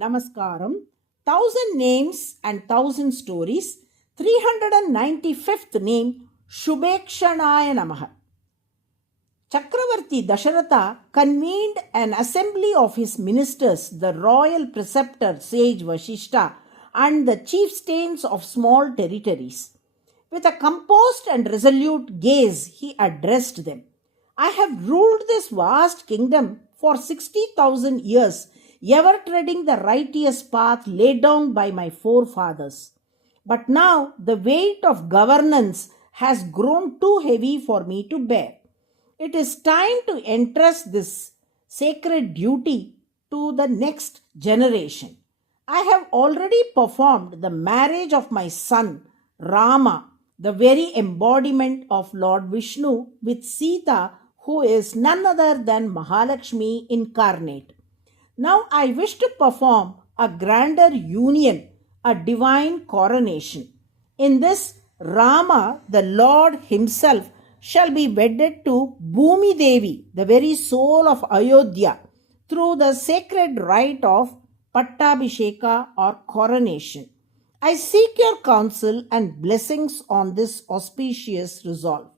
Namaskaram, 1000 names and 1000 stories, 395th name, Shubhekshanaya Namaha. Chakravarti Dasharatha convened an assembly of his ministers, the royal preceptor sage Vashishta, and the chieftains of small territories. With a composed and resolute gaze, he addressed them. I have ruled this vast kingdom for 60,000 years, ever treading the righteous path laid down by my forefathers. But now the weight of governance has grown too heavy for me to bear. It is time to entrust this sacred duty to the next generation. I have already performed the marriage of my son Rama, the very embodiment of Lord Vishnu, with Sita, who is none other than Mahalakshmi incarnate. Now I wish to perform a grander union, a divine coronation. In this, Rama, the Lord himself, shall be wedded to Bhumi Devi, the very soul of Ayodhya, through the sacred rite of Pattabhisheka or coronation. I seek your counsel and blessings on this auspicious resolve.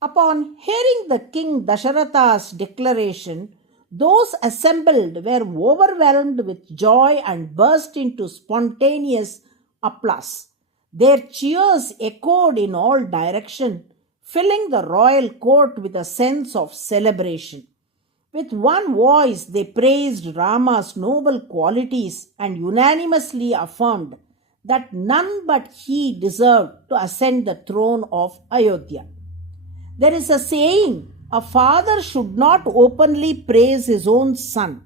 Upon hearing the king Dasharatha's declaration, those assembled were overwhelmed with joy and burst into spontaneous applause. Their cheers echoed in all directions, filling the royal court with a sense of celebration. With one voice, they praised Rama's noble qualities and unanimously affirmed that none but he deserved to ascend the throne of Ayodhya. There is a saying, a father should not openly praise his own son.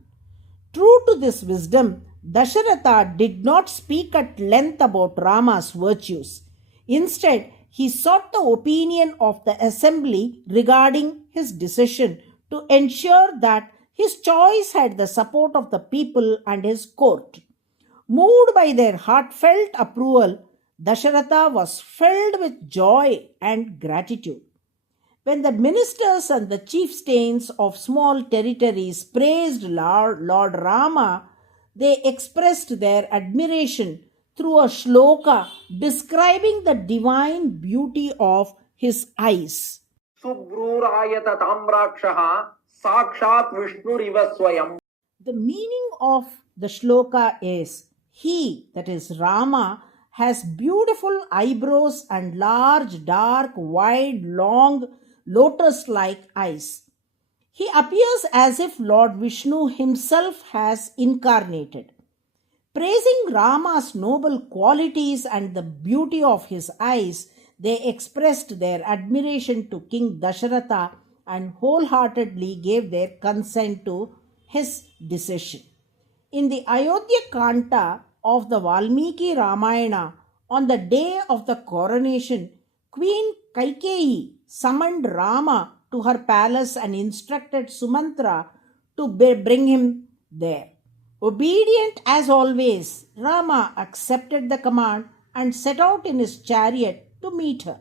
True to this wisdom, Dasharatha did not speak at length about Rama's virtues. Instead, he sought the opinion of the assembly regarding his decision to ensure that his choice had the support of the people and his court. Moved by their heartfelt approval, Dasharatha was filled with joy and gratitude. When the ministers and the chieftains of small territories praised Lord Rama, they expressed their admiration through a shloka describing the divine beauty of his eyes. Subhrurayata tamrakshaha sakshat Vishnuriva swayam. The meaning of the shloka is, he, that is Rama, has beautiful eyebrows and large, dark, wide, long, lotus-like eyes. He appears as if Lord Vishnu himself has incarnated. Praising Rama's noble qualities and the beauty of his eyes, they expressed their admiration to King Dasharatha and wholeheartedly gave their consent to his decision. In the Ayodhya Kanta of the Valmiki Ramayana, on the day of the coronation, Queen Kaikeyi summoned Rama to her palace and instructed Sumantra to bring him there. Obedient as always, Rama accepted the command and set out in his chariot to meet her.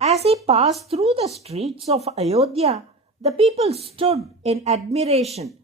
As he passed through the streets of Ayodhya, the people stood in admiration,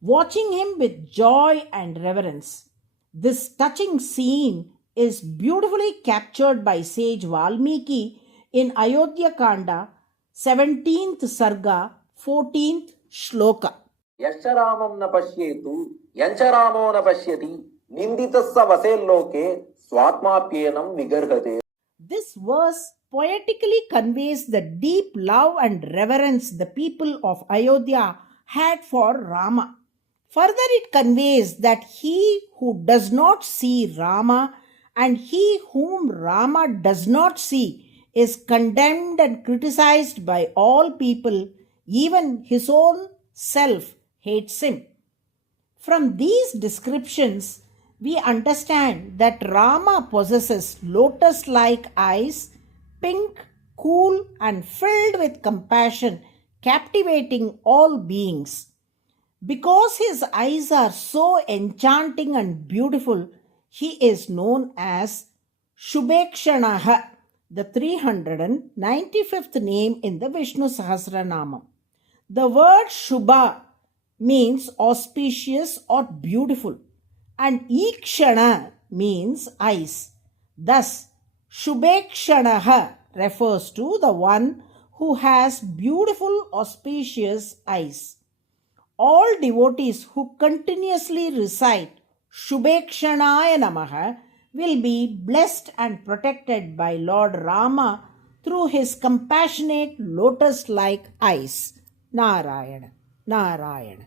watching him with joy and reverence. This touching scene is beautifully captured by sage Valmiki in Ayodhya Kanda, 17th Sarga, 14th Shloka. Yasharamam na pashyetu, yancharamo na pashyati, ninditassa vaselloke, swatmapyenam vigarhate. This verse poetically conveys the deep love and reverence the people of Ayodhya had for Rama. Further, it conveys that he who does not see Rama and he whom Rama does not see is condemned and criticized by all people, even his own self hates him. From these descriptions, we understand that Rama possesses lotus-like eyes, pink, cool, and filled with compassion, captivating all beings. Because his eyes are so enchanting and beautiful, he is known as Shubhekshanaha, the 395th name in the Vishnu Sahasranama. The word Shubha means auspicious or beautiful. and Ikshana means eyes. Thus, Shubhekshanaha refers to the one who has beautiful, auspicious eyes. All devotees who continuously recite Shubhekshanaya Namaha will be blessed and protected by Lord Rama through his compassionate lotus like eyes. Narayana, Narayana.